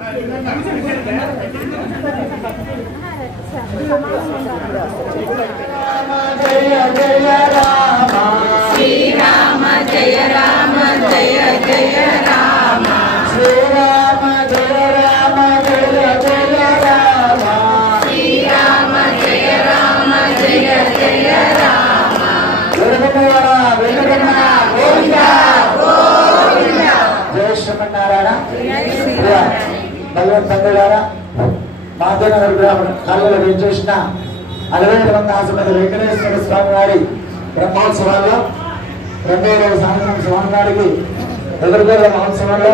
జయ జయ రామ శ్రీరామ జయ రామ జయ జయ రామ శ్రీరామ జయ రామ జయ జయ రామ శ్రీరామ జయ రామ జయ జయ రామ వెంకటరమణ వెంకటరమణ గోవింద గోవింద జయ శ్రీమన్నారాయణ భగవంతుడారా మాధవనగర్ గ్రామం కాళ్ళలో చేసిన 60 మంది ఆసమేత వెంకటేశ్వర స్వామి వారి బ్రహ్మోత్సవాల్లో 2వ సాయంత్రం స్వామివారికి ఎదురుగోల మహోత్సవంలో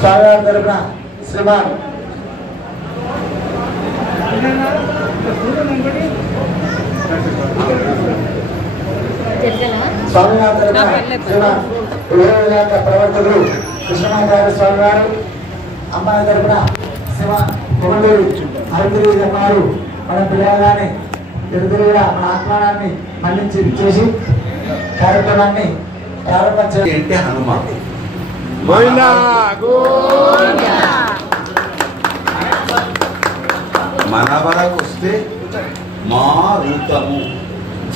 స్వామివారి తరపున శ్రీమాన్ స్వామివారి తరపున శ్రీమాన్ ప్రవర్తకులు కృష్ణమాచార్య స్వామి వారు అమ్మాయి తరపున శివ కొమండూరి హరిగిరి అమ్మారు మన పిల్లగానే ఎదురుగా మన ఆత్మానాన్ని మళ్లించి చేసి కార్యక్రమాన్ని ప్రారంభం చేయాలంటే హనుమాన్ మన వరకు వస్తే మారుతము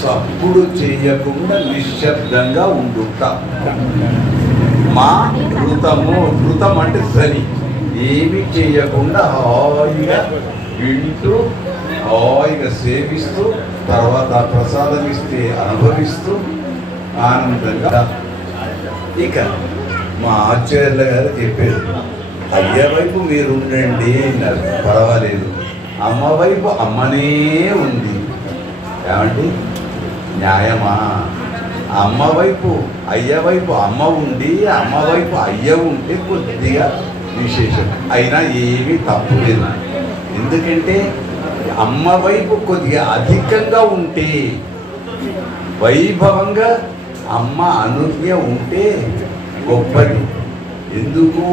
చప్పుడు చేయకుండా నిశ్శబ్దంగా ఉండుట మా ఋతము ఋతం అంటే సరి ఏమి చేయకుండా హాయిగా వింటూ హాయిగా సేవిస్తూ తర్వాత ప్రసాదం ఇస్తే అనుభవిస్తూ ఆనందంగా. ఇక మా ఆచార్యుల గారు చెప్పారు, అయ్య వైపు మీరు ఉండండి అన్నారు, పర్వాలేదు. అమ్మ వైపు అమ్మనే ఉంది, ఏమండి న్యాయమా? అమ్మ వైపు అయ్య వైపు అమ్మ ఉండి అమ్మ వైపు అయ్య ఉంటే కొద్దిగా విశేషం, అయినా ఏమీ తప్పు లేదు. ఎందుకంటే అమ్మ వైపు కొద్దిగా అధికంగా ఉంటే వైభవంగా అమ్మ అనుజ్ఞ ఉంటే గొప్పది. ఎందుకు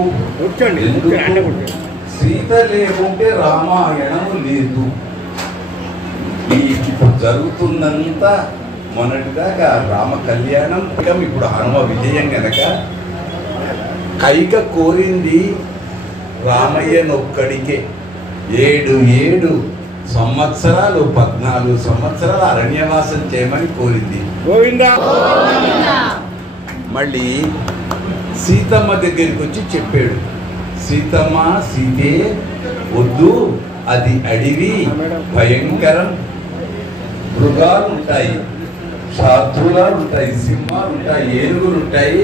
సీత లేకుంటే రామాయణం లేదు. ఇప్పుడు జరుగుతుందంతా మొన్నటిదాకా రామ కళ్యాణం, ఇప్పుడు హనుమ విజయం గనక కైక కోరింది రామయ్యనొక్కడికే 7 సంవత్సరాలు 14 సంవత్సరాలు అరణ్యవాసం చేయమని కోరింది. మళ్ళీ సీతమ్మ దగ్గరికి వచ్చి చెప్పాడు, సీతమ్మ సీతే వద్దు, అది అడవి, భయంకరం, మృగాలు ఉంటాయి, శాస్త్రులాలు ఉంటాయి, సింహాలు ఉంటాయి, ఏనుగులు ఉంటాయి,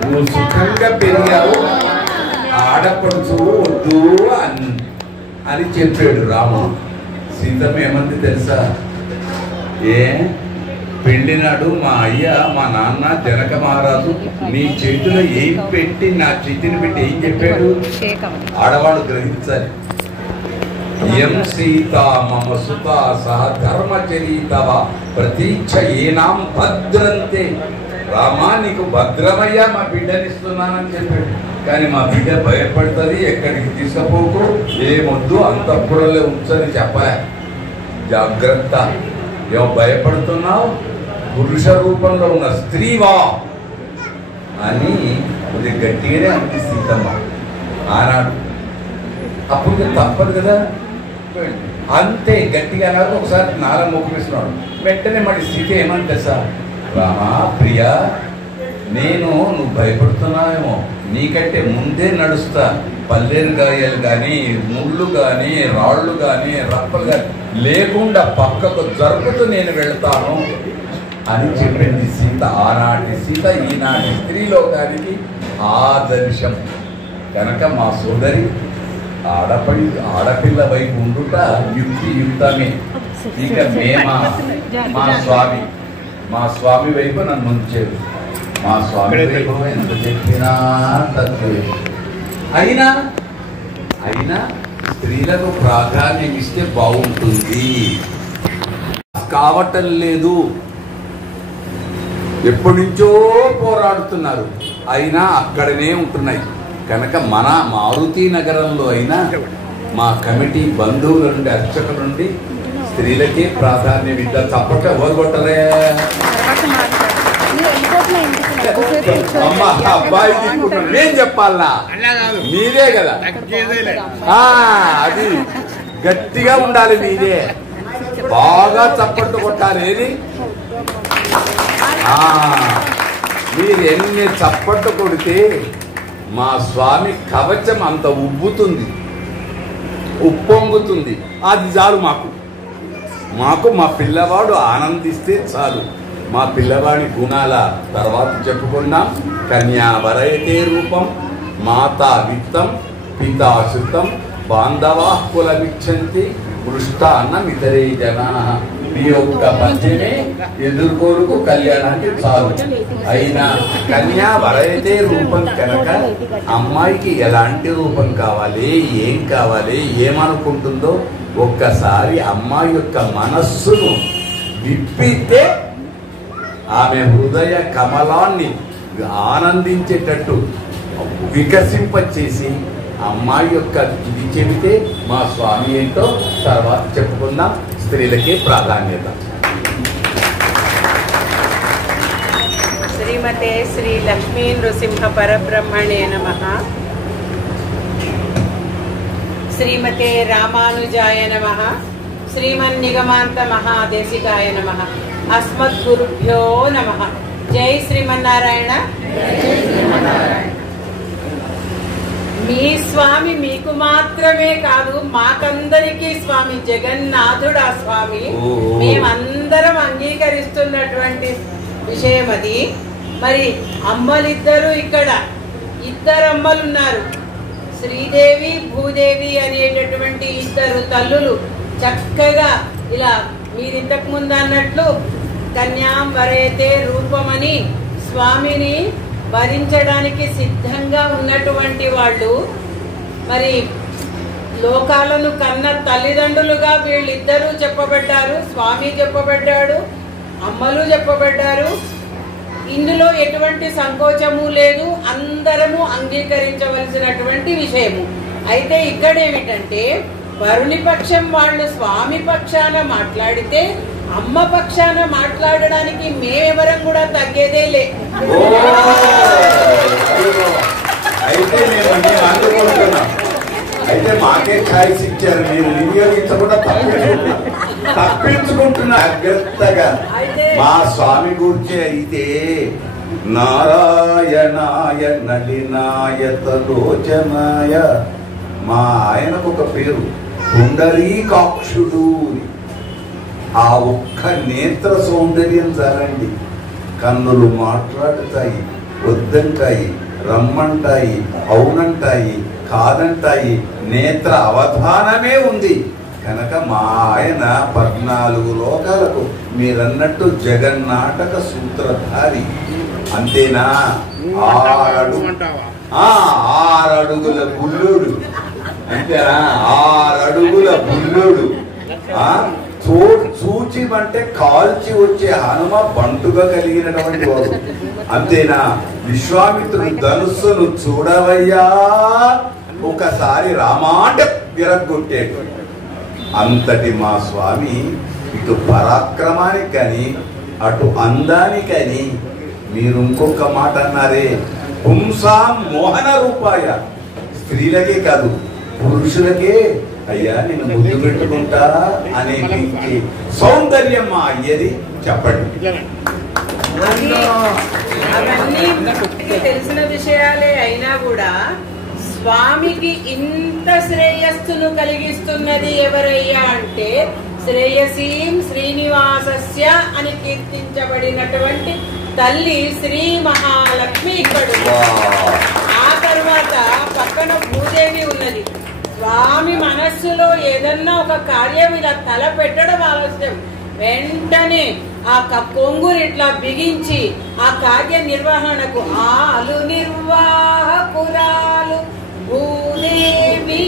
నువ్వు సుఖంగా పెరిగావు, ఆడపడుచు వద్దు అని చెప్పాడు రాముడు. సీతమ్మ ఏమంది తెలుసా? పెళ్లి నాడు మా అయ్య మా నాన్న జనక మహారాజు నీ చేతిలో ఏం పెట్టి నా చేతిని పెట్టి ఏం చెప్పాడు? ఆడవాళ్ళు గ్రహించాలి. ఎం సీత మమ సుత సహ ధర్మచరీతవ ప్రతీక్ష ఏనాం భద్రంతే. రామా నీకు భద్రమయ్యా మా బిడ్డనిస్తున్నానని చెప్పాడు. కానీ మా బిడ్డ భయపడుతుంది, ఎక్కడికి తీసుకుపోకు, ఏమొద్దు, అంతఃపురంలో ఉంచని చెప్పలే. జాగ్రత్త, ఏమో భయపడుతున్నావు, పురుష రూపంలో ఉన్న స్త్రీవా అని కొద్దిగా గట్టిగానే అంది సీతమ్మ ఆనాడు. అప్పుడు తప్పదు కదా, అంతే గట్టిగా అన్నారు. ఒకసారి నారా మొక్కుమిస్తున్నాడు. వెంటనే మళ్ళీ సీత ఏమంటే సార్, రామా ప్రియా, నువ్వు భయపడుతున్నావేమో, నీకంటే ముందే నడుస్తా, పల్లేరు గాయాలు కానీ ముళ్ళు కానీ రాళ్ళు కానీ రప్పలు కానీ లేకుండా పక్కకు జరుపుతూ నేను వెళ్తాను అని చెప్పింది సీత. ఆనాటి సీత ఈనాటి స్త్రీలోకానికి ఆదర్శం కనుక మా సోదరి ఆడపిల్ల వైపు ఉండుట యుక్తమే. ఇక మా స్వామి వైపు నన్ను ఉంచారు. మా స్వామి వైపు ఎంత చెప్పినా తక్కువే. అయినా స్త్రీలకు ప్రాధాన్యం ఇస్తే బాగుంటుంది కావటం లేదు. ఎప్పటి నుంచో పోరాడుతున్నారు, అయినా అక్కడనే ఉంటున్నాయి. కనుక మన మారుతి నగరంలో అయినా మా కమిటీ బంధువుల నుండి అర్చకుల నుండి స్త్రీలకే ప్రాధాన్యం ఇద్దాం. తప్పక ఎవరు కొట్టరే. అమ్మ అబ్బాయి తీసుకుంటున్నాడు, నేను చెప్పాలా? మీరే కదా. అది గట్టిగా ఉండాలి, మీరే బాగా చప్పట్లు కొట్టాలి. ఏది మీరు ఎన్ని చప్పట్లు కొడితే మా స్వామి కవచం అంత ఉబ్బుతుంది, ఉప్పొంగుతుంది. అది చాలు మాకు మా పిల్లవాడు ఆనందిస్తే చాలు. మా పిల్లవాడి గుణాల తర్వాత చెప్పుకున్నాం. కన్యావరయతే రూపం, మాతా విత్తం, పితా శుద్ధం, బాంధవా కులమిచ్చంతి, మృష్టాన్నమితరే జనా. ఈ యొక్క పద్యమే ఎదుర్కోరుకు కళ్యాణానికి చాలు. అయినా కన్యా వరైతే రూపం కనుక అమ్మాయికి ఎలాంటి రూపం కావాలి, ఏం కావాలి, ఏమనుకుంటుందో ఒక్కసారి అమ్మాయి యొక్క మనస్సును విప్పితే ఆమె హృదయ కమలాన్ని ఆనందించేటట్టు వికసింపచేసి అమ్మాయి యొక్క ఇది చెబితే మా స్వామి ఏంటో తర్వాత చెప్పుకుందాం. స్త్రీలకే ప్రాధాన్యత. శ్రీమతే శ్రీ లక్ష్మీ నృసింహ పరబ్రహ్మణే నమః. శ్రీమతే రామానుజాయ నమః. శ్రీమన్నిగమాంత మహాదేశికాయ నమః. అస్మద్గురుభ్యో నమః. జై శ్రీమన్నారాయణ. మీ స్వామి మీకు మాత్రమే కాదు, మాకందరికీ స్వామి జగన్నాథుడు. ఆ స్వామి మేమందరం అంగీకరిస్తున్నటువంటి విషయం అది. మరి అమ్మలిద్దరూ ఇక్కడ ఇద్దరు అమ్మలున్నారు. శ్రీదేవి భూదేవి అనేటటువంటి ఇద్దరు తల్లులు చక్కగా ఇలా మీరింతకు ముందు అన్నట్లు కన్యాం వరైతే రూపమని స్వామిని భరించడానికి సిద్ధంగా ఉన్నటువంటి వాళ్ళు. మరి లోకాలను కన్న తల్లిదండ్రులుగా వీళ్ళిద్దరూ చెప్పబడ్డారు. స్వామి చెప్పబడ్డాడు, అమ్మలు చెప్పబడ్డారు. ఇందులో ఎటువంటి సంకోచము లేదు, అందరము అంగీకరించవలసినటువంటి విషయము. అయితే ఇక్కడ ఏమిటంటే వరుణి పక్షం వాళ్ళు స్వామి పక్షాన మాట్లాడితే అమ్మ పక్షాన మాట్లాడడానికి మేమెవరం కూడా తగ్గేదే లే. అయితే మాకే ఛాయిస్ ఇచ్చారు, మీరు వినియోగించకుండా తప్పించుకుంటున్నా అగ్రత్తగా. మా స్వామి గురించి అయితే నారాయణాయ నలినాయ తలోచనాయ, మా ఆయనకు ఒక పేరు పుండరీకాక్షుడు. ఆ ఒక్క నేత్ర సౌందర్యం చాలండి. కన్నులు మాట్లాడుతాయి, వద్దంటాయి, రమ్మంటాయి, అవునంటాయి, కాదంటాయి. నేత్ర అవధానమే ఉంది కనుక మా ఆయన 14 లోకాలకు మీరన్నట్టు జగన్నాటక సూత్రధారి. అంతేనా? 6 అడుగుల బుల్లుడు. అంతేనా? 6 అడుగుల బుల్లుడు. చూచి అంటే కాల్చి వచ్చే హనుమ బంటుగా కలిగినటువంటి వాడు. అంతేనా? విశ్వామిత్రుడు ధనుస్సును చూడవయ్యా ఒకసారి రామాంట విరగ్గొట్టాడు. అంతటి మా స్వామి ఇటు పరాక్రమానికి కానీ అటు అందానికి కానీ మీరు ఇంకొక మాట అన్నారే, పుంసాం మోహన రూపాయ. స్త్రీలకే కాదు పురుషులకే అయ్యా నేను ముద్దు పెట్టుకుంటా అనే సౌందర్యం మా అయ్యది. చెప్పండి. అవన్నీ తెలిసిన విషయాలే అయినా కూడా స్వామికి ఇంత శ్రేయస్సును కలిగిస్తున్నది ఎవరయ్యా అంటే శ్రేయసీం శ్రీనివాసస్య అని కీర్తించబడినటువంటి తల్లి శ్రీ మహాలక్ష్మి ఇక్కడ. ఆ తర్వాత పక్కన భూదేవి ఉన్నది. స్వామి మనస్సులో ఏదన్నా ఒక కార్యం ఇలా తల పెట్టడం ఆలస్యం, వెంటనే ఆ కొంగుని ఇట్లా బిగించి ఆ కార్య నిర్వహణకు ఆలు నిర్వాహకురాలు భూదేవి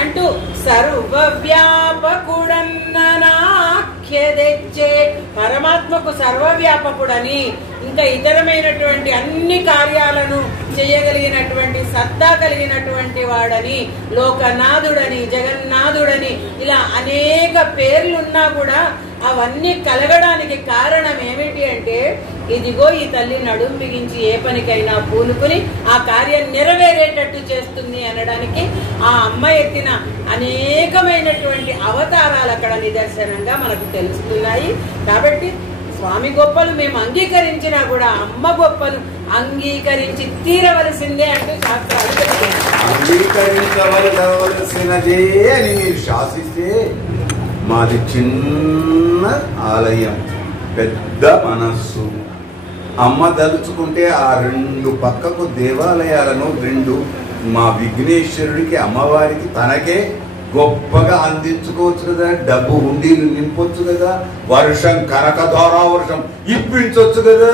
అంటూ సర్వవ్యాపకుడన్ననాఖ్యదెచ్చే పరమాత్మకు సర్వవ్యాపకుడని, ఇంకా ఇతరమైనటువంటి అన్ని కార్యాలను చేయగలిగినటువంటి సత్తా కలిగినటువంటి వాడని, లోకనాథుడని, జగన్నాథుడని ఇలా అనేక పేర్లున్నా కూడా అవన్నీ కలగడానికి కారణం ఏమిటి అంటే, ఇదిగో ఈ తల్లి నడుం బిగించి ఏ పనికైనా పూనుకుని ఆ కార్యం నెరవేరేటట్టు చేస్తుంది అనడానికి ఆ అమ్మ ఎత్తిన అనేకమైనటువంటి అవతారాలు అక్కడ నిదర్శనంగా మనకు తెలుస్తున్నాయి. కాబట్టి స్వామి గొప్పలు మేము అంగీకరించినా కూడా అమ్మ గొప్పలు అంగీకరించి తీరవలసిందే అంటూ శాస్త్రాలు అంగీకరించవలసినదే అని మీరు శాసిస్తే, మాది చిన్న ఆలయం, పెద్ద మనస్సు. అమ్మ దలుచుకుంటే ఆ 2 పక్కకు దేవాలయాలను 2 మా విఘ్నేశ్వరుడికి అమ్మవారికి తనకే గొప్పగా అందించుకోవచ్చు కదా. డబ్బు హుండీలు నింపొచ్చు కదా, వర్షం కనకధారా వర్షం ఇప్పించవచ్చు కదా.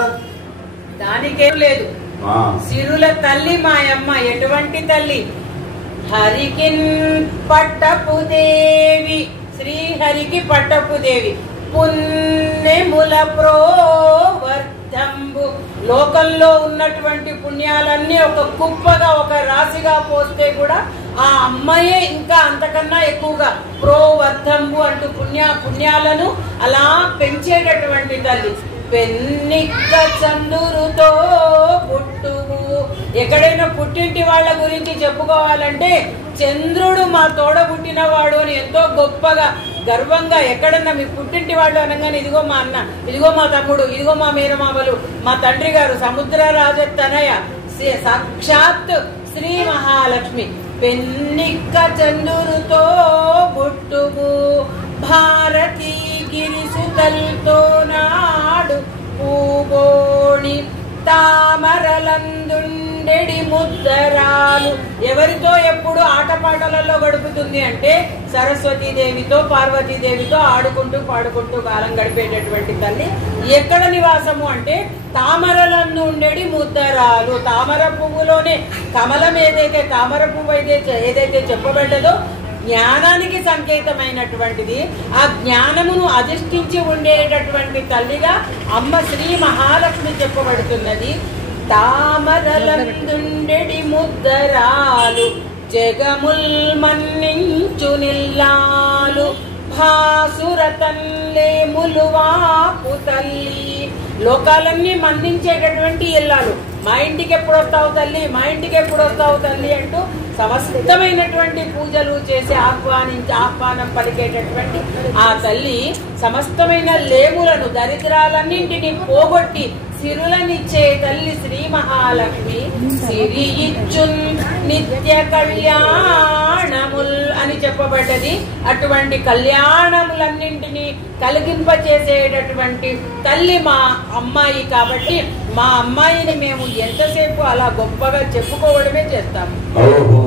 దానికేం లేదు. సిరుల తల్లి మాయమ్మ ఎటువంటి తల్లి? హరికిన్ పట్టపు దేవి, శ్రీహరికి పట్టపు దేవి. పుణ్యముల ప్రోవర్ధంబు, లోకంలో ఉన్నటువంటి పుణ్యాలన్నీ ఒక కుప్పగా ఒక రాశిగా పోస్తే కూడా ఆ అమ్మాయే ఇంకా అంతకన్నా ఎక్కువగా ప్రోవర్ధంబు అంటూ పుణ్యాలను అలా పెంచేటటువంటి తల్లి. పెన్నిక్క చందురుతో పుట్టువు. ఎక్కడైనా పుట్టింటి వాళ్ళ గురించి చెప్పుకోవాలంటే చంద్రుడు మా తోడ పుట్టినవాడు అని ఎంతో గొప్పగా గర్వంగా, ఎక్కడన్నా మీ పుట్టింటి వాళ్ళు అనగానే ఇదిగో మా అన్న, ఇదిగో మా తమ్ముడు, ఇదిగో మా మేనమామలు, మా తండ్రి గారు సముద్రరాజ తనయ సాక్షాత్ శ్రీ మహాలక్ష్మి. పెన్నిక్క చంద్రుతో పుట్టువు భారతీ గిరిసుతల్తో నాడు పూగోణి తామరలందుండెడి ముద్దరాలు. ఎవరితో ఎప్పుడు ఆటపాటలలో గడుపుతుంది అంటే సరస్వతీదేవితో పార్వతీదేవితో ఆడుకుంటూ పాడుకుంటూ కాలం గడిపేటటువంటి తల్లి. ఎక్కడ నివాసము అంటే తామరలందు ఉండేది ముద్దరాలు. తామర పువ్వులోనే కమలం ఏదైతే తామర పువ్వు ఏదైతే చెప్పబడ్డదో జ్ఞానానికి సంకేతమైనటువంటిది. ఆ జ్ఞానమును అధిష్ఠించి ఉండేటటువంటి తల్లిగా అమ్మ శ్రీ మహాలక్ష్మి చెప్పబడుతున్నది. తామరలందుండెడి ముద్దరాలు జగముల్ మన్నించు నిల్లాలు భాసురతన్లేములు వాపు తల్లి. లోకాలన్నీ మన్నించేటటువంటి ఇల్లాలు. మా ఇంటికి ఎప్పుడు వస్తావు తల్లి, మా ఇంటికి ఎప్పుడు వస్తావు తల్లి అంటూ సమస్తమైనటువంటి పూజలు చేసి ఆహ్వానం పలికేటటువంటి ఆ తల్లి సమస్తమైన లేములను దరిద్రాలన్నింటినీ పోగొట్టి సిరులనిచ్చే తల్లి శ్రీ మహాలక్ష్మి. సిరి ఇచ్చున్ నిత్య కళ్యాణముల్ అని చెప్పబడ్డది. అటువంటి కళ్యాణములన్నింటినీ కలిగింపచేసేటటువంటి తల్లి మా అమ్మాయి. కాబట్టి మా అమ్మాయిని మేము ఎంతసేపు అలా గొప్పగా చెప్పుకోవడమే చేస్తాము. ఓహో,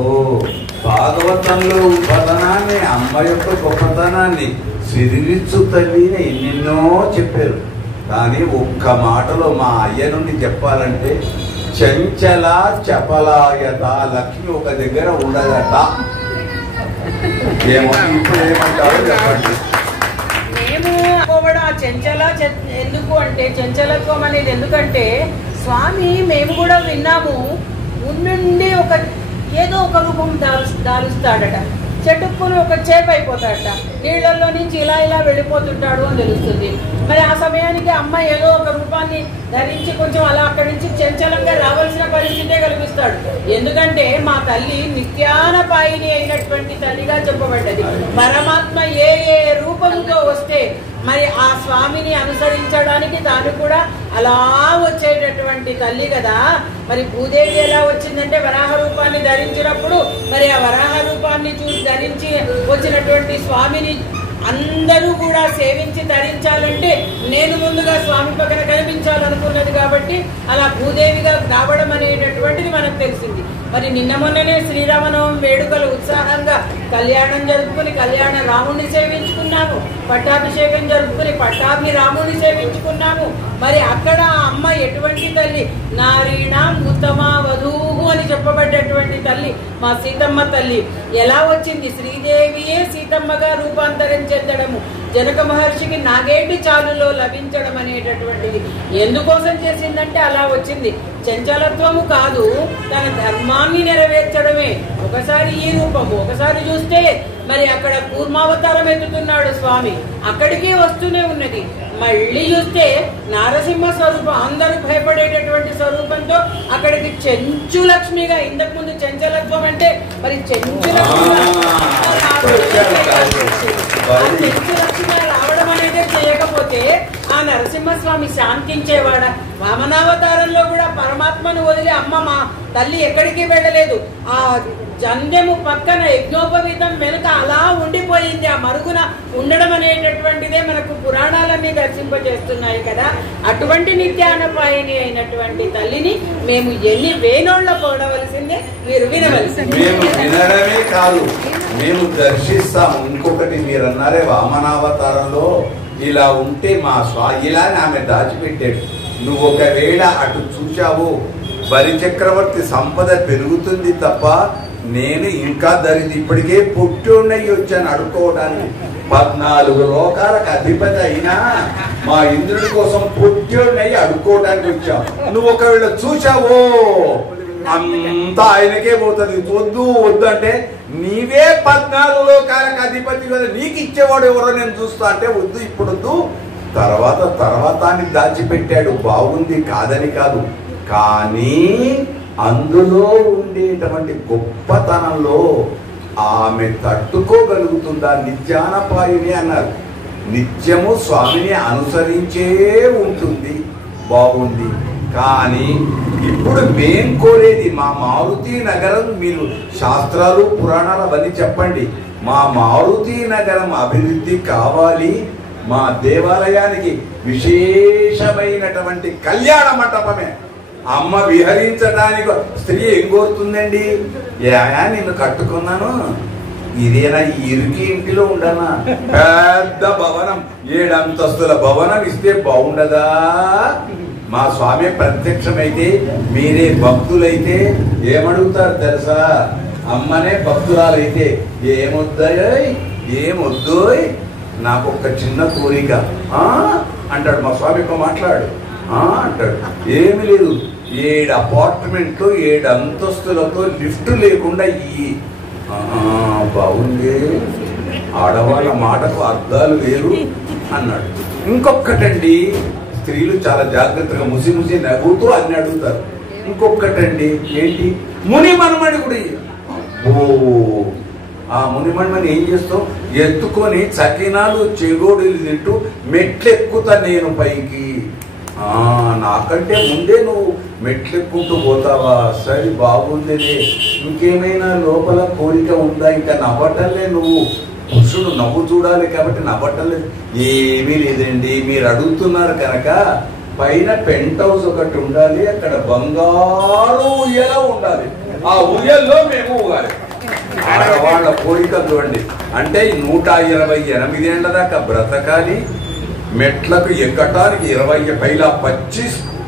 భాగవతంలో గొప్పతనాన్ని, అమ్మ యొక్క గొప్పతనాన్ని, సిరివిచ్చు తల్లిని ఎన్నెన్నో చెప్పారు. కానీ ఒక్క మాటలో మా అయ్య నుండి చెప్పాలంటే చంచల చపలాయత లక్ష్మి ఒక దగ్గర ఉండదట. ఇప్పుడు ఏమంటారో చెప్పండి. మేము కూడా చెంచల ఎందుకు అంటే చంచలత్వం అనేది ఎందుకంటే స్వామి మేము కూడా విన్నాము, ఉండి ఏదో ఒక రూపం దాలుస్తాడట. చెట్టుకుని ఒక చేప అయిపోతాడట. నీళ్లలో నుంచి ఇలా ఇలా వెళ్ళిపోతుంటాడు అని తెలుస్తుంది. మరి ఆ సమయానికి అమ్మ ఏదో ఒక రూపాన్ని ధరించి కొంచెం అలా అక్కడి నుంచి చంచలంగా రావాల్సిన పరిస్థితే కల్పిస్తాడు. ఎందుకంటే మా తల్లి నిత్యానపాయిని అయినటువంటి తల్లిగా చెప్పబడ్డది. పరమాత్మ ఏ ఏ రూపంతో వస్తే మరి ఆ స్వామిని అనుసరించడానికి తాను కూడా అలా వచ్చేటటువంటి తల్లి కదా. మరి భూదేవి ఎలా వచ్చిందంటే వరాహ రూపాన్ని ధరించినప్పుడు మరి ఆ వరాహ రూపాన్ని చూసి ధరించి వచ్చినటువంటి స్వామిని అందరూ కూడా సేవించి ధరించాలంటే నేను ముందుగా స్వామి పక్కన కనిపించాలనుకున్నది కాబట్టి అలా భూదేవిగా రావడం అనేటటువంటిది మనకు తెలిసింది. మరి నిన్న మొన్ననే శ్రీరామనవమి వేడుకలు ఉత్సాహంగా కళ్యాణం జరుపుకుని కళ్యాణ రాముడిని సేవించుకున్నాము, పట్టాభిషేకం జరుపుకుని పట్టాభి రాముడిని సేవించుకున్నాము. మరి అక్కడ అమ్మ ఎటువంటి తల్లి? నారీణాం ఉత్తమా వధూహు అని చెప్పబడ్డటువంటి తల్లి మా సీతమ్మ తల్లి. ఎలా వచ్చింది? శ్రీదేవియే సీతమ్మగా రూపాంతరం చెందడము, జనక మహర్షికి నాగేటి చాలులో లభించడం అనేటటువంటిది ఎందుకోసం చేసిందంటే అలా వచ్చింది. చంచలత్వము కాదు, తన ధర్మాన్ని నెరవేర్చడమే. ఒక ఒకసారి ఈ రూపము, ఒకసారి చూస్తే మరి అక్కడ కూర్మావతారం ఎత్తుతున్నాడు స్వామి, అక్కడికి వస్తూనే ఉన్నది. మళ్ళీ చూస్తే నారసింహ స్వరూపం, అందరూ భయపడేటటువంటి స్వరూపంతో అక్కడికి చెంచు లక్ష్మిగా, ఇంతకు ముందు చెంచలత్వం అంటే మరి చెంచు లక్ష్మిగా రావడం అనేది చేయకపోతే ఆ నరసింహస్వామి శాంతించేవాడ. వామనావతారంలో కూడా పరమాత్మను వదిలి అమ్మ మా తల్లి ఎక్కడికి వెళ్ళలేదు. ఆ జందెము పక్కన యజ్ఞోపవీతం వెనుక అలా ఉండిపోయింది. ఆ మరుగున ఉండడం అనేటటువంటిదే మనకు పురాణాలన్నీ దర్శింపజేస్తున్నాయి కదా. అటువంటి నిత్యానపాయిని అయినటువంటి తల్లిని మేము ఎన్ని వేనోళ్ల పొగడవలసిందే, మీరు వినవలసిందే. మేము వినడమే కాదు, మేము దర్శిస్తాము. ఇంకొకటి మీరు అన్నారే వామనావతారంలో ఇలా ఉంటే మా ఇలా ఆమె దాచిపెట్టాడు. నువ్వు ఒకవేళ అటు చూచావు బలిచక్రవర్తి సంపద పెరుగుతుంది తప్ప నేను ఇంకా దరిద్ర ఇప్పటికే పుట్టినయ్యి వచ్చాను అడుక్కోవడానికి. 14 లోకాలకు అధిపతి అయినా మా ఇంద్రుడి కోసం పుట్టినయ్యి అడుక్కోవడానికి వచ్చావు. నువ్వు ఒకవేళ చూచావో అంతా ఆయనకే పోతుంది. వద్దు వద్దు అంటే నీవే 14 లోకాలకు అధిపతి కదా, నీకు ఇచ్చేవాడు ఎవరో నేను చూస్తా అంటే వద్దు, ఇప్పుడు వద్దు, తర్వాత అని దాచిపెట్టాడు. బాగుంది, కాదని కాదు, కానీ అందులో ఉండేటువంటి గొప్పతనంలో ఆమె తట్టుకోగలుగుతుందా? నిత్యానపాయిని అన్నారు. నిత్యము స్వామిని అనుసరించే ఉంటుంది, బాగుంది. కానీ ఇప్పుడు మేం కోరేది మా మారుతి నగరం, మీరు శాస్త్రాలు పురాణాలు అవన్నీ చెప్పండి, మా మారుతి నగరం అభివృద్ధి కావాలి. మా దేవాలయానికి విశేషమైనటువంటి కళ్యాణ మంటపమే. అమ్మ విహరించడానికి స్త్రీ ఏం కోరుతుందండి? నిన్ను కట్టుకున్నాను, ఇదేనా ఇరుకి ఇంటిలో ఉండనా? పెద్ద భవనం, 7 అంతస్తుల భవనం ఇస్తే బాగుండదా? మా స్వామి ప్రత్యక్షమైతే మీరే భక్తులైతే ఏమడుగుతారు తెలుసా? అమ్మనే భక్తురాలైతే ఏమొద్దోయ్ నాకు ఒక చిన్న కోరిక అంటాడు. మా స్వామి ఒక మాట్లాడు అంటాడు. ఏమి లేదు, 7 అపార్ట్మెంట్లు 7 అంతస్తులతో లిఫ్ట్ లేకుండా బాగుంది, ఆడవాళ్ళ మాటకు అర్థాలు వేరు అన్నాడు. ఇంకొకటండి, స్త్రీలు చాలా జాగ్రత్తగా ముసి నవ్వుతూ అన్ని అడుగుతారు. ఇంకొకటండి, ఏంటి? ముని మనమడి. ఆ మునిమణిమని ఏం చేస్తావు? ఎత్తుకొని చకినాలు చెగోడీలు తింటూ మెట్లెక్కుతా నేను పైకి. నాకంటే ముందే నువ్వు మెట్లెక్కుంటూ పోతావా? సరే బాగుంది. ఇంకేమైనా లోపల కోరిక ఉందా? ఇంకా నవ్వటంలే, నువ్వు పురుషుడు నవ్వు చూడాలి కాబట్టి నవ్వటంలేదు. ఏమీ లేదండి, మీరు అడుగుతున్నారు కనుక పైన పెంట్ హౌస్ ఒకటి ఉండాలి, అక్కడ బంగారు ఉయ్యల ఉండాలి, ఆ ఉయ్యల్లో మేము ఊగాలి. ఆడవాళ్ళ కోరిక చూడండి. అంటే 128 ఏళ్ల దాకా బ్రతకాలి, మెట్లకు ఎక్కటానికి 20 పైలా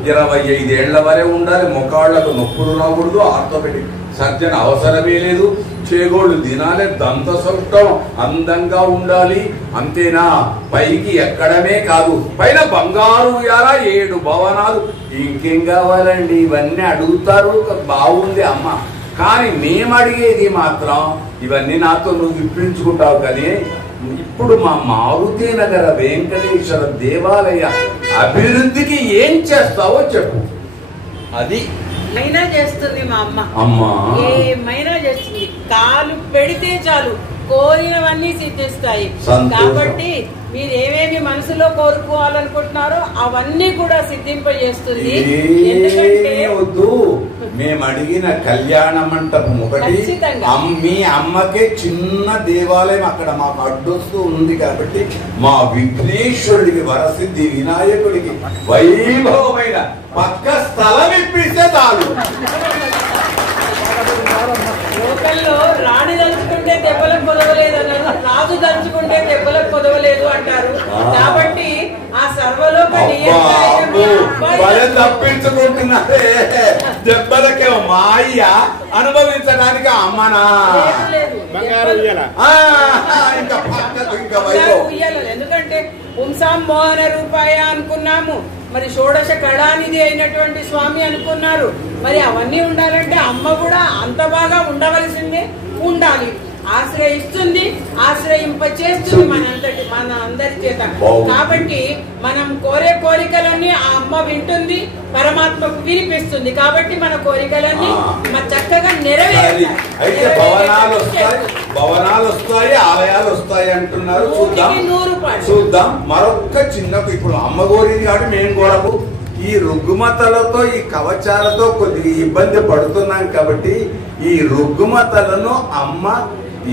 25 ఏళ్ల వరే ఉండాలి, ముఖాళ్లకు నొప్పులు రాకూడదు, ఆర్థోపెడిక్ సర్జన్ అవసరమే లేదు, చేగోళ్ళు తినాలి, దంత సౌష్టం అందంగా ఉండాలి. అంతేనా? పైకి ఎక్కడమే కాదు, పైన బంగారు ఉయ్యాల, 7 భవనాలు. ఇంకేం కావాలండి? ఇవన్నీ అడుగుతారు, బాగుంది అమ్మ. కానీ మేము అడిగేది మాత్రం ఇవన్నీ నాతో నువ్వు ఇప్పించుకుంటావు కానీ ఇప్పుడు మా మారుతి నగర వెంకటేశ్వర దేవాలయ అభివృద్ధికి ఏం చేస్తావో చెప్పు. అది ఏమైనా చేస్తుంది మా అమ్మ, ఏమైనా చేస్తుంది. కాలు పెడితే చాలు కోరినవన్నీ సిద్ధిస్తాయి. కాబట్టి మీరు ఏమేమి మనసులో కోరుకోవాలనుకుంటున్నారో అవన్నీ కూడా సిద్ధింపజేస్తుంది. ఎందుకంటే వద్దు, మేము అడిగిన కళ్యాణ మంటపం ఒకటి, మీ అమ్మకే చిన్న దేవాలయం అక్కడ మాకు అడ్డొస్తూ ఉంది కాబట్టి మా విఘ్నేశ్వరుడికి, వరసిద్ధి వినాయకుడికి వైభవమైన పక్క స్థలం ఇప్పిస్తే చాలు. లోకల్లో రాణి దలుచుకుంటే దెబ్బలకు కొదవలేదు అన్నారు, రాజు దలుచుకుంటే దెబ్బలకు కొదవలేదు అంటారు. కాబట్టి ఆ సర్వలోక తప్పించుకుంటున్నారే దెబ్బలకే మా అయ్య అనుభవించడానికి అమ్మనా ఎందుకంటే పుంసాం మోహన రూపాయ అనుకున్నాము, మరి షోడశ కళానిధి అయినటువంటి స్వామి అనుకున్నారు. మరి అవన్నీ ఉండాలంటే అమ్మ కూడా అంత బాగా ఉండవలసిందే, ఉండాలి. ఆశ్రయిస్తుంది, ఆశ్రయింప చేస్తుంది మన అందరి చేత. కాబట్టి మనం కోరే కోరికలన్నీ ఆ అమ్మ వింటుంది, పరమాత్మకు వినిపిస్తుంది. కాబట్టి మన కోరికలన్నీ చక్కగా నెరవేరుతాయి. అయితే భవనాలు వస్తాయి, ఆలయాలు వస్తాయి అంటున్నారు. చూద్దాం. మరొక్క చిన్నకు ఇప్పుడు అమ్మ కోరింది కాబట్టి మేము కోరకు ఈ రుగ్మతలతో ఈ కవచాలతో కొద్దిగా ఇబ్బంది పడుతున్నాం. కాబట్టి ఈ రుగ్మతలను అమ్మ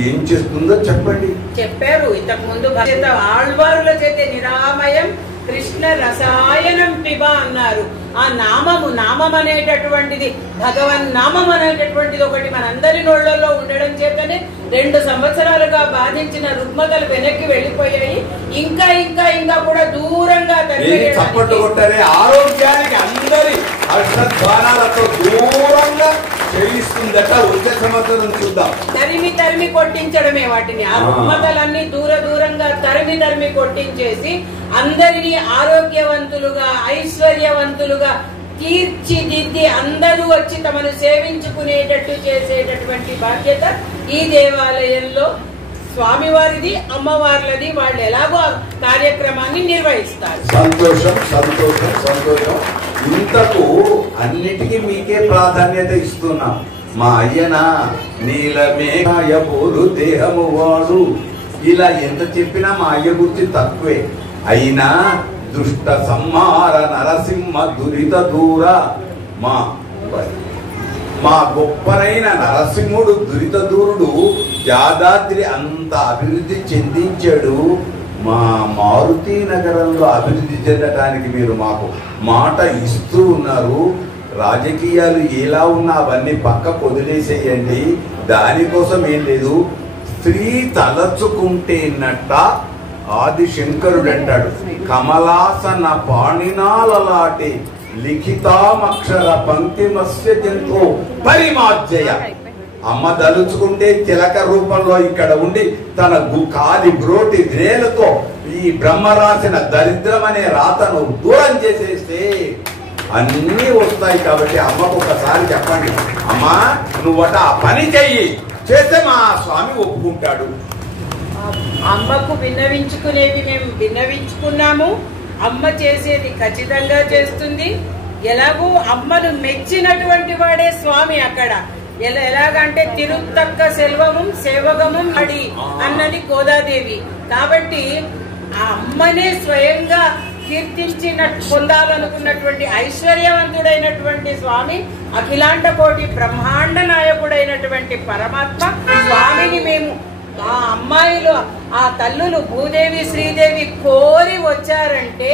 ఏం చేస్తుందో చెప్పండి. చెప్పారు ఇంతకు ముందు ఆళ్వారుల చేత నిరామయం కృష్ణ రసాయనం పిబ అన్నారు. ఆ నామం అనేటటువంటిది, భగవన్ నామం అనేటటువంటిది ఒకటి మనందరి నోళ్లలో ఉండడం చేతనే 2 సంవత్సరాలుగా బాధించిన రుగ్మతలు వెనక్కి వెళ్లిపోయాయి. ఇంకా ఇంకా ఇంకా కూడా దూరంగా చప్పట్లు కొట్టారే ఆరోగ్యానికి అందరి హర్షధ్వానాలతో దూరంగా చెల్లిస్తుందట. వచ్చే సంవత్సరం చూద్దాం. తరిమి కొట్టించడమే వాటిని. ఆ రుగ్మతలన్నీ దూరంగా తరిమి కొట్టించేసి అందరినీ ఆరోగ్యవంతులుగా, ఐశ్వర్యవంతులుగా తీర్చిదిద్ది అందరూ వచ్చి తమను సేవించుకునేటట్టు చేసేటటువంటి బాధ్యత ఈ దేవాలయంలో స్వామివారిది, అమ్మవార్లది. వాళ్ళు ఎలాగో కార్యక్రమాన్ని నిర్వహిస్తారు. సంతోషం. ఇంతకు అన్నిటికీ మీకే ప్రాధాన్యత ఇస్తున్నాం. మా అయ్యన నీలమేఘాయ పోరు దేహము వాడు, ఇలా ఎంత చెప్పినా మా అయ్య గురించి తక్కువే. అయినా దుష్ట సంహార నరసింహ దురిత దూర, మా గొప్పనైన నరసింహుడు దురిత దూరుడు యాదాద్రి అంత అభివృద్ధి చెందించాడు. మా మారుతి నగరంలో అభివృద్ధి చెందడానికి మీరు మాకు మాట ఇస్తూ ఉన్నారు. రాజకీయాలు ఎలా ఉన్నా అవన్నీ పక్కకు వదిలేసేయండి. దానికోసం ఏం లేదు. స్త్రీ తలచుకుంటేనట్ట ఆదిశంకరుడు అంటాడు, కమలాసన పాణినాలలాటి లిఖితామక్షర పంక్తిమస్య జంతో పరిమార్జయ. అమ్మ దలుచుకుంటే తిలక రూపంలో ఇక్కడ ఉండి తన కాలి బ్రోటి వ్రేలతో ఈ బ్రహ్మ రాసిన దరిద్రం అనే రాతను దూరం చేసేస్తే అన్నీ వస్తాయి. కాబట్టి అమ్మకు ఒకసారి చెప్పండి, అమ్మా నువ్వట ఆ పని చెయ్యి, చేస్తే మా స్వామి ఒప్పుకుంటాడు. అమ్మకు విన్నవించుకునేది మేము విన్నవించుకున్నాము. అమ్మ చేసేది ఖచ్చితంగా చేస్తుంది. ఎలాగూ అమ్మను మెచ్చినటువంటి వాడే స్వామి అక్కడ. ఎలాగంటే తిరుత్తక్క సెల్వము సేవగము అడి అన్నది గోదాదేవి. కాబట్టి ఆ అమ్మనే స్వయంగా కీర్తించిన పొందాలనుకున్నటువంటి ఐశ్వర్యవంతుడైనటువంటి స్వామి, అఖిలాండ కోటి బ్రహ్మాండ నాయకుడైనటువంటి పరమాత్మ స్వామిని మేము ఆ అమ్మాయిలు, ఆ తల్లులు భూదేవి శ్రీదేవి కోరి వచ్చారంటే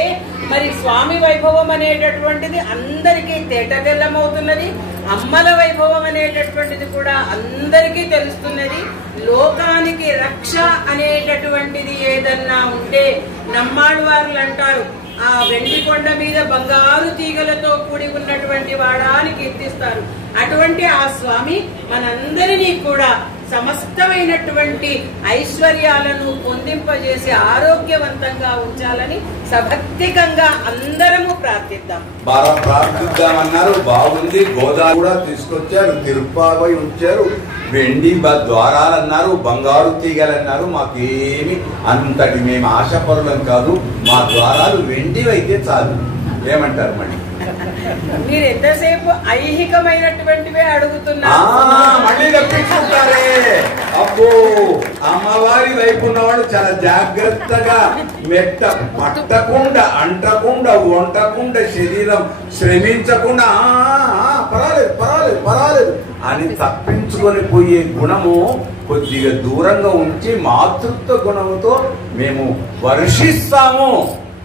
మరి స్వామి వైభవం అనేటటువంటిది అందరికీ తేటతెల్లమవుతున్నది. అమ్మల వైభవం అనేటటువంటిది కూడా అందరికీ తెలుస్తున్నది. లోకానికి రక్ష అనేటటువంటిది ఏదన్నా ఉంటే నమ్మాళ్వార్లు అంటారు, ఆ వెండి కొండ మీద బంగారు తీగలతో కూడి ఉన్నటువంటి వాడాన్ని కీర్తిస్తారు. అటువంటి ఆ స్వామి మనందరినీ కూడా సమస్తమైనటువంటి ఐశ్వర్యాలను పొందింపజేసి ఆరోగ్యవంతంగా ఉంచాలని సభక్తికంగా అందరము ప్రార్థిద్దాం. ప్రార్థిద్దామన్నారు. బాగుంది. గోదావరి కూడా తీసుకొచ్చారు, తిరుపాపై ఉంచారు, వెండి ద్వారాలు అన్నారు, బంగారు తీగలు అన్నారు. మాకేమి అంతటి మేము ఆశపరులం కాదు. మా ద్వారాలు వెండివైతే చాలు. ఏమంటారు? మళ్ళీ మీరు ఎంతసేపు ఐహికమైనటువంటివే అడుగుతున్నారు. మళ్ళీ తప్పించుకుంటారే. అబ్బో, అమ్మవారి వైపు ఉన్నవాడు చాలా జాగ్రత్తగా మెట్ట పట్టకుండా, అంటకుండా, వంటకుండా, శరీరం శ్రమించకుండా పర్వాలేదు అని తప్పించుకొని పోయే గుణము కొద్దిగా దూరంగా ఉంచి మాతృత్వ గుణముతో మేము వర్షిస్తాము.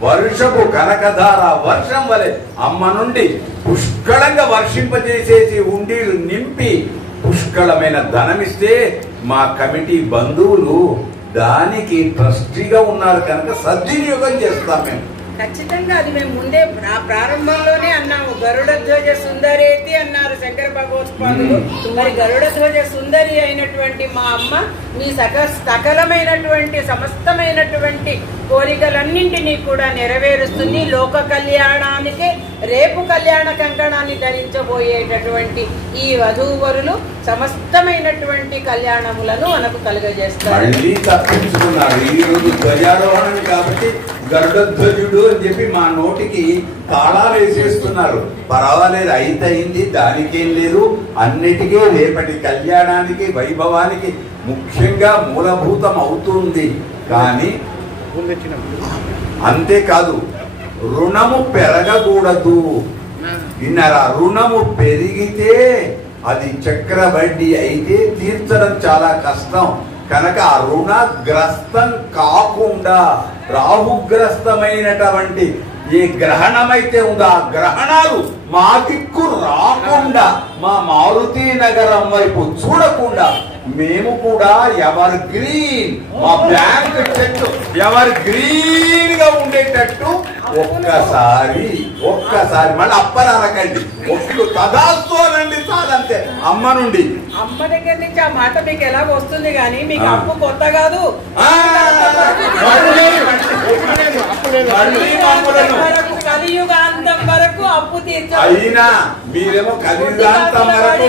వర్షపు కనకధార వర్షం వలె అమ్మ నుండి పుష్కళంగా వర్షింపజేసేసి ఉండీలు నింపి పుష్కళమైన ధనమిస్తే మా కమిటీ బంధువులు దానికి ట్రస్టీగా ఉన్నారు కనుక సద్వినియోగం చేస్తాం మేము. ఖచ్చితంగా అది మేము ముందే ప్రారంభంలోనే అన్నాము. గరుడ ధ్వజ సుందరేతి అన్నారు శంకర భగవత్పాదులు. మరి గరుడ ధ్వజ సుందరి అయినటువంటి మా అమ్మ మీ సకలమైనటువంటి సమస్తమైనటువంటి కోరికలన్నింటినీ కూడా నెరవేరుస్తుంది. లోక కళ్యాణానికి రేపు కళ్యాణ కంకణాన్ని ధరించబోయేటటువంటి ఈ వధూవరులు సమస్తమైనటువంటి కళ్యాణములను మనకు కలుగజేస్తారు. మళ్ళీ తప్పించుకున్నారు. ఈ రోజు ధ్వజారోహణం కాబట్టి గరుడ ధ్వజుడు అని చెప్పి మా నోటికి తాళాలు వేసేస్తున్నారు. పర్వాలేదు, అయింది, దానికేం లేదు. అన్నిటికీ రేపటి కళ్యాణానికి వైభవానికి ముఖ్యంగా మూలభూతం అవుతుంది. కానీ అంతేకాదు, రుణము పెరగకూడదు. విన్నారా? రుణము పెరిగితే అది చక్రవడ్డీ అయితే తీర్చడం చాలా కష్టం. కనుక ఆ రుణగ్రస్తం కాకుండా రాహుగ్రస్తమైనటువంటి ఏ గ్రహణమైతే ఉందో ఆ గ్రహణాలు మా దిక్కు రాకుండా, మా మారుతి నగరం వైపు చూడకుండా మేము కూడా ఎవర్ గ్రీన్, మా బ్యాంక్ చెట్టు ఎవర్ గ్రీన్ గా ఉండేటట్టు ఒక్కసారి మళ్ళీ అప్పరకండి, ఒక్కడు తదాస్తు అనండి చాలంతే. అమ్మ నుండి, అమ్మ దగ్గర నుంచి ఆ మాట మీకు ఎలా వస్తుంది, కానీ మీకు అప్పు కొత్త కాదు. కలియుగాంతం వరకు అప్పు తీర్చాలి. అయినా మీరేమో కలియుగాంతం వరకు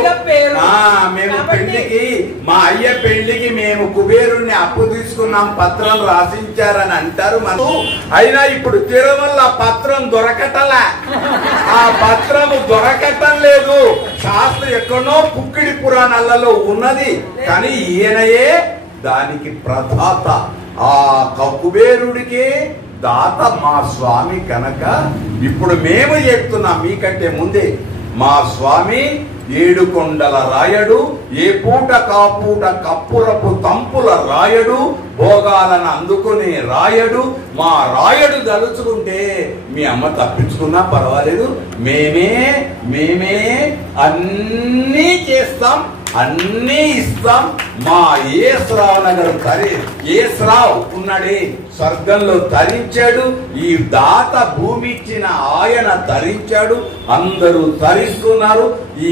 మేము పెళ్లికి, మా అయ్య పెళ్లికి మేము కుబేరుణ్ణి అప్పు తీసుకున్నాం, పత్రం రాసించారని అంటారు మనకు. అయినా ఇప్పుడు తిరుమల పత్రం దొరకటలా, ఆ పత్రము దొరకటం లేదు. శాస్త్రం ఎక్కడో పుక్కిడి పురాణాలలో ఉన్నది, కానీ ఈయనయే దానికి ప్రదాత. ఆ కుబేరుడికి దాత మా స్వామి. కనుక ఇప్పుడు మేము చెప్తున్నాం మీకంటే ముందే, మా స్వామి ఏడుకొండల రాయడు, ఏ పూట కాపూట కప్పురపు తంపుల రాయడు, భోగాలను అందుకునే రాయడు. మా రాయడు తలుచుకుంటే మీ అమ్మ తప్పించుకున్నా పర్వాలేదు, మేమే అన్నీ చేస్తాం, అన్నీ ఇస్తాం. మా ఏస్రావు నగర్ ఏస్రావు ఉన్నాడే, స్వర్గంలో తరించాడు. ఈ దాత భూమి ఇచ్చిన ఆయన తరించాడు, అందరూ తరిస్తున్నారు. ఈ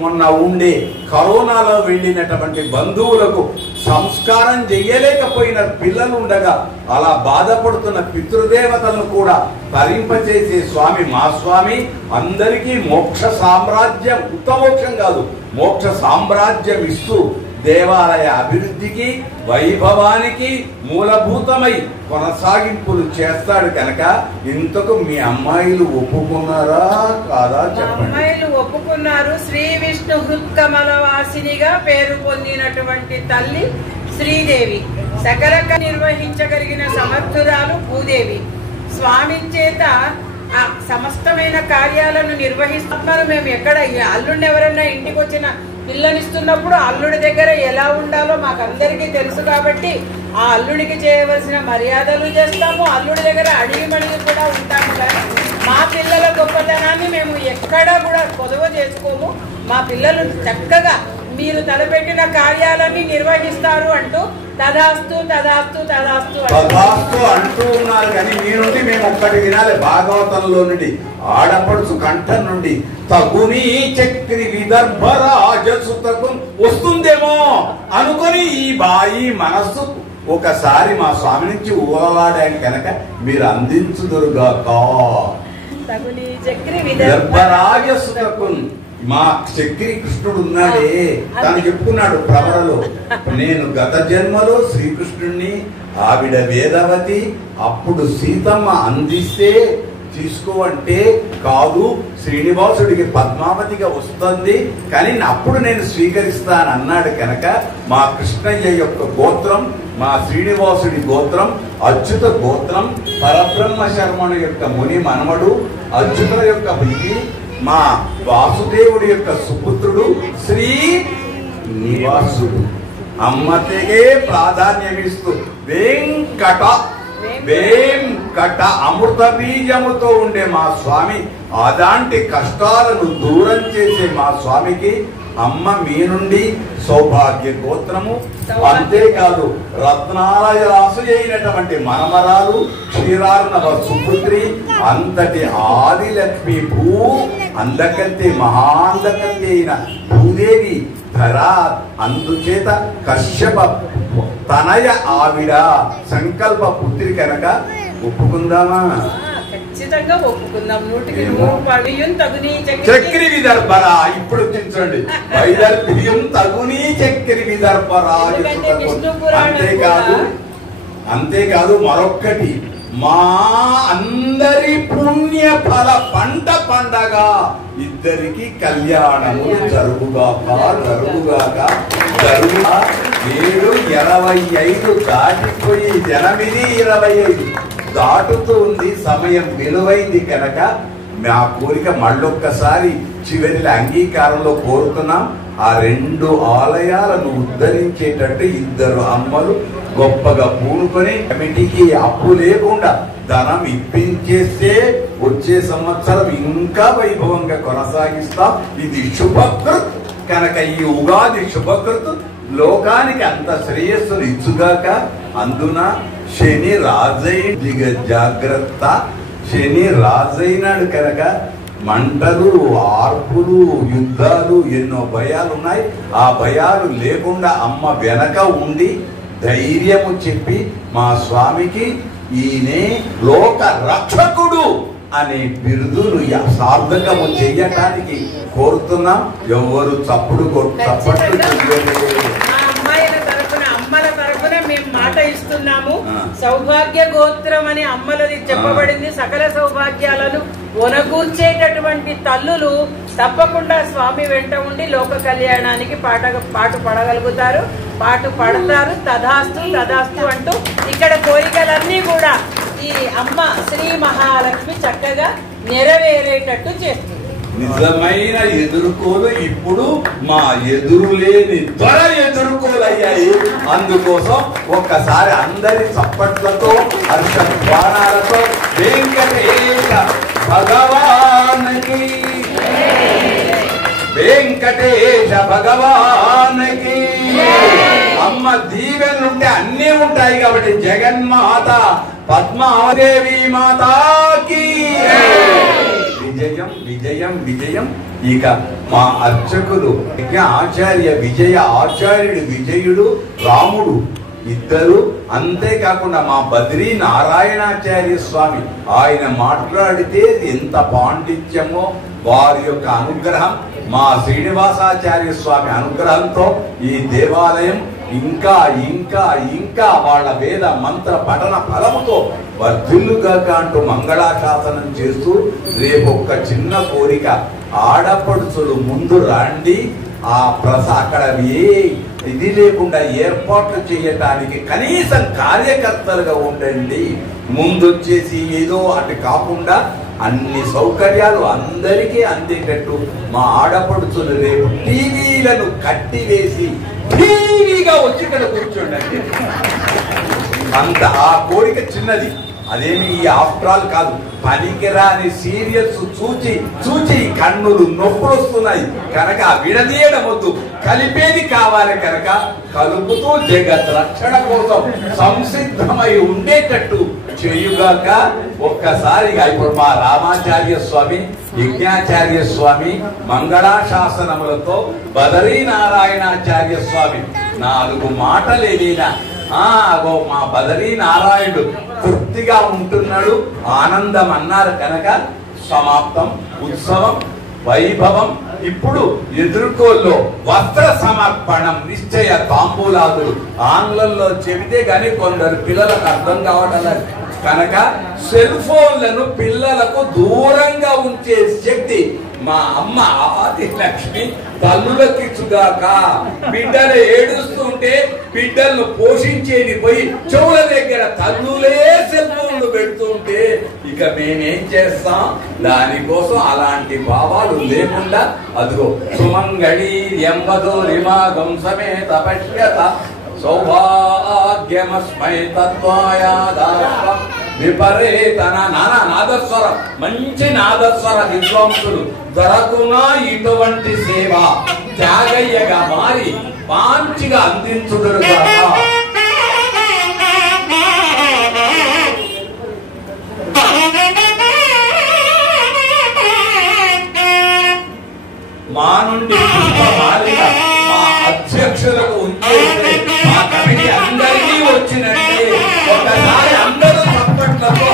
మొన్న ఉండే కరోనాలో వెళ్ళినటువంటి బంధువులకు సంస్కారం చెయ్యలేకపోయిన పిల్లలు ఉండగా అలా బాధపడుతున్న పితృదేవతలను కూడా తరింపచేసే స్వామి మా స్వామి. అందరికీ మోక్ష సామ్రాజ్యం, ఉత్తమోక్షం కాదు, మోక్ష సామ్రాజ్యం ఇస్తూ దేవాలయ అభివృద్ధికి వైభవానికి మూలభూతమై కొనసాగింపులు చేస్తాడు. కనుక ఇంతకు మీ అమ్మాయిలు ఒప్పుకున్నారా కాదా చెప్పండి. అమ్మాయిలు ఒప్పుకున్నారు. శ్రీ విష్ణు హృత్కమలవాసినిగా పేరు పొందినటువంటి తల్లి శ్రీదేవి, సకల నిర్వహించగలిగిన సమర్థురాలు భూదేవి. స్వామి చేత ఆ సమస్తమైన కార్యాలను నిర్వహిస్తున్నారు. మేము ఎక్కడ అల్లుడిని ఎవరన్నా ఇంటికి వచ్చిన పిల్లనిస్తున్నప్పుడు అల్లుడి దగ్గర ఎలా ఉండాలో మాకందరికీ తెలుసు. కాబట్టి ఆ అల్లుడికి చేయవలసిన మర్యాదలు చేస్తాము, అల్లుడి దగ్గర అడిగిమడిగి కూడా ఉంటాము. కానీ మా పిల్లల గొప్పతనాన్ని మేము ఎక్కడా కూడా కొదవ చేసుకోము. మా పిల్లలు చక్కగా మీరు తలపెట్టిన కార్యాలన్నీ నిర్వహిస్తారు అంటూ తదాస్తు తదాస్తు తదాస్తు తదాస్తు అంటూ ఉన్నారు. కానీ మీ నుండి మేము ఒక్కటి వినాలి, భాగవతంలో నుండి ఆడపడుచు కంఠం నుండి తగుని చక్రి విదర్భరాజసుతకు వస్తుందేమో అనుకొని ఈ బాయి మనస్సు ఒకసారి మా స్వామి నుంచి ఊరలాడాను. కనుక మీరు అందించుదురుగాక. తగుని చక్రి విదర్భరాజసుతకు మా చక్రి కృష్ణుడు ఉన్నాడే, తను చెప్పుకున్నాడు ప్రవరలో, నేను గత జన్మలో శ్రీకృష్ణుడిని, ఆవిడ వేదవతి, అప్పుడు సీతమ్మ అందిస్తే తీసుకో అంటే కాదు, శ్రీనివాసుడికి పద్మావతిగా వస్తుంది, కానీ అప్పుడు నేను స్వీకరిస్తాను అన్నాడు. కనుక మా కృష్ణయ్య యొక్క గోత్రం, మా శ్రీనివాసుడి గోత్రం అచ్యుత గోత్రం. పరబ్రహ్మ శర్మను యొక్క ముని మనమడు అచ్యుత యొక్క బిడ్డి, మా వాసుదేవుడి యొక్క సుపుత్రుడు శ్రీనివాసుడు. అమ్మతేగే ప్రాధాన్యమిస్తూ వెంకట అమృత బీజముతో ఉండే మా స్వామి, అలాంటి కష్టాలను దూరం చేసే మా స్వామికి అమ్మ మీ నుండి సౌభాగ్య గోత్రము, అంతేకాదు రత్నాలయ రాసు అయినటువంటి మనమరాలు క్షీరార్ణవ సుపుత్రి, అంతటి ఆదిలక్ష్మి భూ అందకంతే మహాందకంతే అయిన భూదేవి ధరా. అందుచేత కశ్యప తనయ ఆవిడ సంకల్ప పుత్రి కనుక ఒప్పుకుందామా? ఖచ్చితంగా ఒప్పుకుందాం. 100కి 100 తగుని చక్రి విదర్భరా. ఇప్పుడు చూడండి, వైదర్భ్యం తగుని చక్రి విదర్భరా. అంతేకాదు మరొక్కటి, మా అందరి పుణ్య ఫల పండగ ఇద్దరికి కళ్యాణము జరుగుగాక. 7:25 దాటిపోయి 8:25 దాటుతుంది. సమయం విలువైంది కనుక మా కోరిక మళ్ళొక్కసారి చివరిలో అంగీకారంలో కోరుతున్నాం. ఆ 2 ఆలయాలను ఉద్ధరించేటట్టు 2 అమ్మలు గొప్పగా పూనుకొని కమిటీకి అప్పు లేకుండా ధనం ఇప్పించేస్తే వచ్చే సంవత్సరం ఇంకా వైభవంగా కొనసాగిస్తాం. ఇది శుభకృత్ కనుక ఈ ఉగాది శుభకృత్ లోకానికి అంత శ్రేయస్సును ఇచ్చుగాక. అందున శని రాజైన జాగ్రత్త. శని రాజైనాడు కనుక మంటలు, ఆర్పులు, యుద్ధాలు, ఎన్నో భయాలు ఉన్నాయి. ఆ భయాలు లేకుండా అమ్మ వెనక ఉండి ధైర్యము చెప్పి మా స్వామికి ఈయనే లోక రక్షకుడు అనే బిరుదును సార్థకము చెయ్యటానికి కోరుతున్నాం. ఎవరు చప్పట్లు అమ్మల తరపున మేము మాట ఇస్తున్నాము. సౌభాగ్య గోత్రం అని అమ్మలది చెప్పబడింది. సకల సౌభాగ్యాలను ఒనగూర్చేటటువంటి తల్లులు తప్పకుండా స్వామి వెంట ఉండి లోక కళ్యాణానికి పాటు పడగలుగుతారు, పాటు పడతారు. తదాస్తు తదాస్తు అంటూ ఇక్కడ కోరికలన్నీ కూడా ఈ అమ్మ శ్రీ మహాలక్ష్మి చక్కగా నెరవేరేటట్టు చేస్తుంది. నిజమైన ఎదుర్కోలు ఇప్పుడు మా ఎదురులేని త్వర ఎదుర్కోలయ్యాయి. అందుకోసం ఒక్కసారి అందరి చప్పట్లతో హర్షధ్వానాలతో వెంకటేశ భగవానికి, వెంకటేశ భగవానికి. అమ్మ దీవెనుంటే అన్నీ ఉంటాయి కాబట్టి జగన్మాత పద్మాదేవి మాతాకి విజయం విజయం విజయం. ఇక మా అర్చకులు ఆచార్య విజయ ఆచార్యుడు విజయుడు రాముడు ఇద్దరు, అంతేకాకుండా మా బద్రీ నారాయణాచార్య స్వామి ఆయన మాట్లాడితే ఎంత పాండిత్యమో వారి యొక్క అనుగ్రహం, మా శ్రీనివాసాచార్య స్వామి అనుగ్రహంతో ఈ దేవాలయం ఇంకా ఇంకా ఇంకా వాళ్ళ వేద మంత్ర పఠన ఫలముతో వర్ధిల్లుగాక అంటూ మంగళాశాసనం చేస్తూ రేపొక్క చిన్న కోరిక, ఆడపడుచులు ముందు రాండి. ఆ అక్కడ ఇది లేకుండా ఏర్పాట్లు చేయటానికి కనీసం కార్యకర్తలుగా ఉండండి. ముందొచ్చేసి ఏదో అటు కాకుండా అన్ని సౌకర్యాలు అందరికీ అందేటట్టు మా ఆడపడుచులు రేపు టీవీలను కట్టివేసి టీవీగా వచ్చి ఇక్కడ కూర్చోండి. అంత ఆ కోరిక చిన్నది, అదేమి ఈ ఆఫ్టర్ ఆల్ కాదు. పనికిరాని సీరియల్స్ చూచి చూచి కన్నులు నొప్పులు వస్తున్నాయి కనుక విడదీయడం వద్దు, కలిపేది కావాలి కనుక కలుపుతూ జగత్ రక్షణ కోసం సంసిద్ధమై ఉండేటట్టు చేయుగాక. ఒక్కసారిగా ఇప్పుడు మా రామాచార్య స్వామి, యజ్ఞాచార్య స్వామి మంగళాశాసనములతో బదరీ నారాయణాచార్య స్వామి 4 మాటలేనా మా బదరీ నారాయణుడు తృప్తిగా ఉంటున్నాడు, ఆనందం అన్నారు కనుక సమాప్తం. ఉత్సవం వైభవం. ఇప్పుడు ఎదుర్కోల్లో వస్త్ర సమర్పణం, నిశ్చయ తాంబూలాదులు ఆంగ్లంలో చెబితే గాని కొందరు పిల్లలకు అర్థం కావటం కనుక సెల్ ఫోన్లను పిల్లలకు దూరంగా ఉంచే శక్తి మా అమ్మ ఆది లక్ష్మి తల్లులకిచ్చుగాక. బిడ్డలు ఏడుస్తుంటే బిడ్డలను పోషించేది పోయి చెవుల దగ్గర తల్లులే సెల్ ఫోన్లు పెడుతుంటే ఇక మేమేం చేస్తాం? దానికోసం అలాంటి భావాలు లేకుండా అదిగో సుమంగళి ఎంబదూరిమాగం సమేత పశ్యత సౌభాగ్యమస్మై తత్వాయాదాత్వం విపరీతన నాదస్వరం, మంచి నాదస్వర విద్వాంసులు దొరకునా ఇటువంటి సేవ త్యాగయ్యగా మారి పాంచిగా అందించుదురుగాక. మా నుండి పుష్పమాలిక మా అధ్యక్షులకు ఉంచేస్తే మా కమిటీ అందరికీ వచ్చినట్టే ఒకసారి అందరూ చప్పట్లతో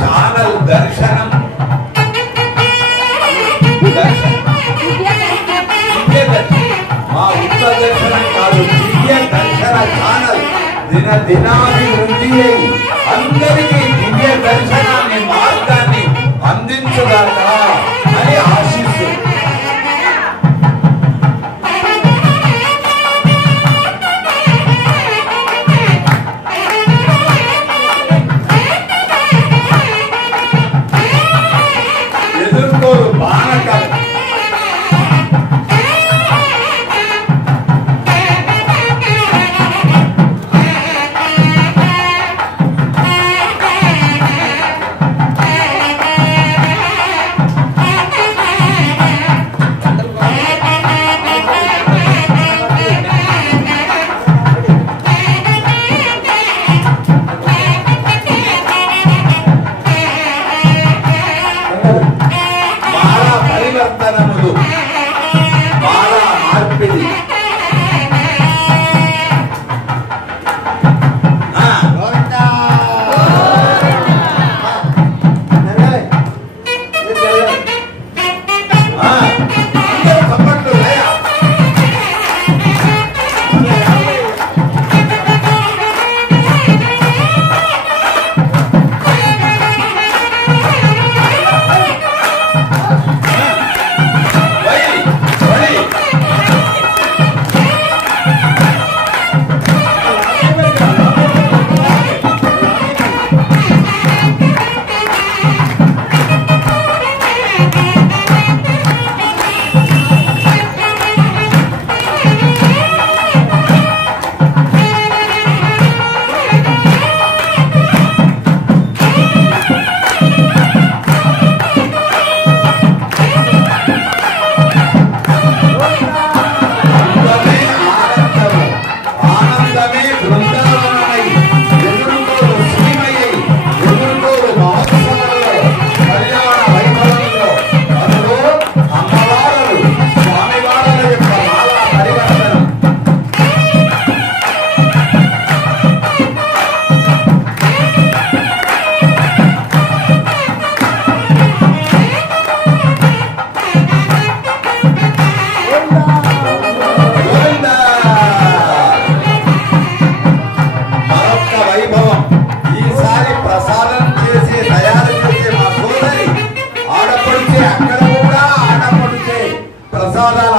ఛానల్ దర్శనం మా ఉత్తర దర్శనం కాదు, దివ్య దర్శన ఛానల్ దినాభివృద్ధి అయి అందరికీ దివ్య దర్శనాన్ని మార్గాన్ని అందించుగాక అని ఆశిస్తూ ఎదుర్కోరు బాణకాలు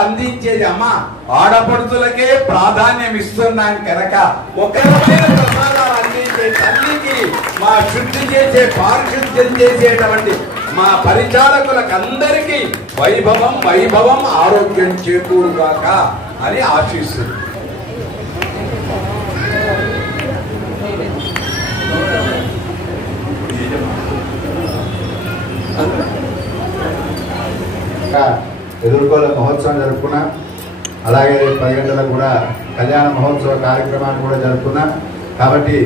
అందించేది అమ్మ ఆడపడుతులకే ప్రాధాన్యం ఇస్తున్నాం కనుక ఒకరిపైన ప్రసాదాలు అందించే తల్లికి మా శుద్ధి చేసే పారిశుద్ధ్యం చేసేటువంటి మా పరిచారకులకు అందరికీ వైభవం వైభవం ఆరోగ్యం చేకూరుగాక అని ఆశిస్తుంది. ఎదుర్కోల మహోత్సవం జరుపుకున్నాం. అలాగే 10 గంటలకు కూడా కళ్యాణ మహోత్సవ కార్యక్రమాన్ని కూడా జరుపుకున్నాం. కాబట్టి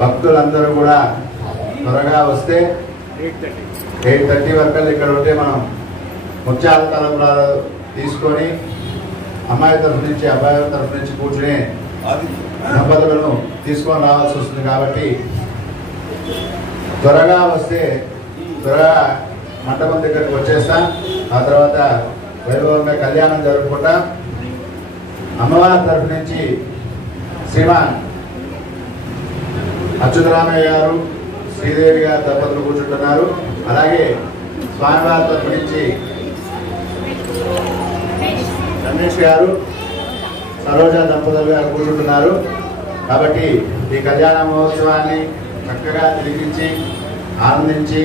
భక్తులందరూ కూడా త్వరగా వస్తే 8:30 వరకు ఇక్కడ ఉంటే మనం ముత్యాల తలంబ్రాలు తీసుకొని అమ్మాయి తరఫు నుంచి అబ్బాయి తరఫు నుంచి కూర్చుని దంపతులను తీసుకొని రావాల్సి వస్తుంది. కాబట్టి త్వరగా వస్తే త్వరగా మండపం దగ్గరికి వచ్చేస్తాం. ఆ తర్వాత వైభవంగా కళ్యాణం జరుపుకుంటా. అమ్మవారి తరఫు నుంచి శ్రీమాన్ అచ్యుతరామయ్య గారు, శ్రీదేవి గారు దంపతులు కూర్చుంటున్నారు. అలాగే స్వామివారి తరపు నుంచి రమేష్ గారు, సరోజ దంపతులు గారు కూర్చుంటున్నారు. కాబట్టి ఈ కళ్యాణ మహోత్సవాన్ని చక్కగా తిరిగించి ఆనందించి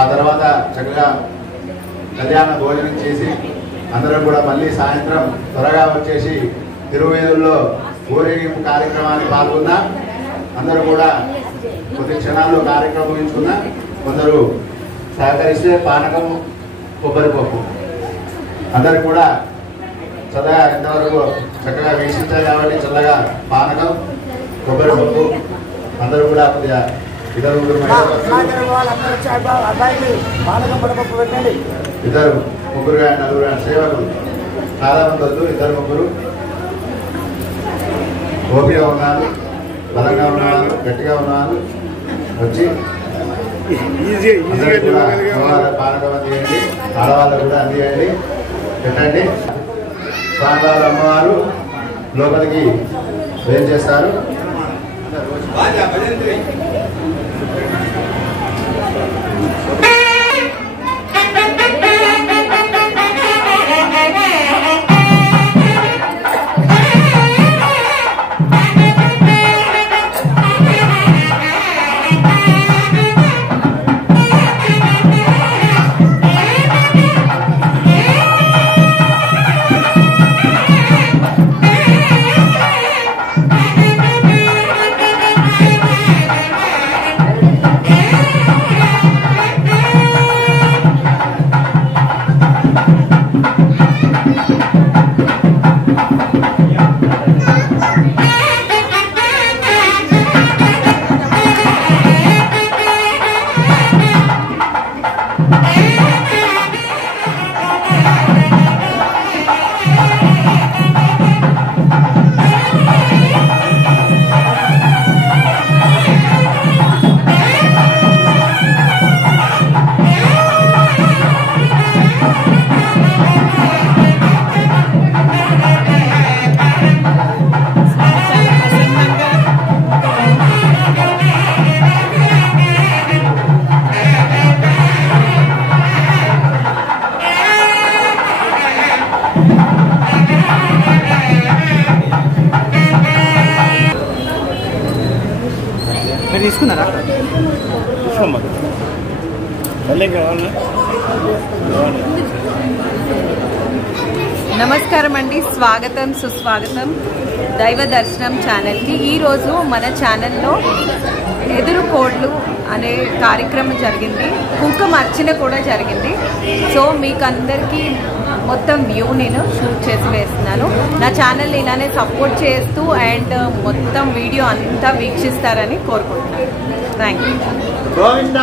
ఆ తర్వాత చక్కగా కళ్యాణ భోజనం చేసి అందరూ కూడా మళ్ళీ సాయంత్రం త్వరగా వచ్చేసి తిరువేదుల్లో ఊరేగింపు కార్యక్రమాన్ని పాల్గొన్నా. అందరూ కూడా కొద్ది క్షణాల్లో కార్యక్రమం ముగించుకున్నా. కొందరు సహకరిస్తే పానకం, కొబ్బరిపప్పు అందరు కూడా చల్లగా ఇంతవరకు చక్కగా వీక్షించారు కాబట్టి చల్లగా పానకం, కొబ్బరిపప్పు అందరూ కూడా కొద్దిగా ఇద్దరు ముగ్గురు కానీ నలుగురు కానీ సేవకులు చాలా మంది వద్దు. ఇద్దరు ముగ్గురు ఓపిగా ఉన్నారు, బలంగా ఉన్నవాళ్ళు, గట్టిగా ఉన్నవాళ్ళు వచ్చి పానకం అందియండి. ఆడవాళ్ళు కూడా అందియండి, పెట్టండి. స్వామివారు అమ్మవారు లోపలికి ఏం చేస్తారు. తీసుకున్నారా? నమస్కారం అండి, స్వాగతం సుస్వాగతం దైవ దర్శనం ఛానల్కి. ఈరోజు మన ఛానల్లో ఎదురుకోళ్ళు అనే కార్యక్రమం జరిగింది, కుంకుమ అర్చన కూడా జరిగింది. సో మీకు అందరికీ మొత్తం వ్యూ నేను షూట్ చేసి వేస్తున్నాను. నా ఛానల్ని ఇలానే సపోర్ట్ చేస్తూ అండ్ మొత్తం వీడియో అంతా వీక్షిస్తారని కోరుకుంటున్నాను. Thank you.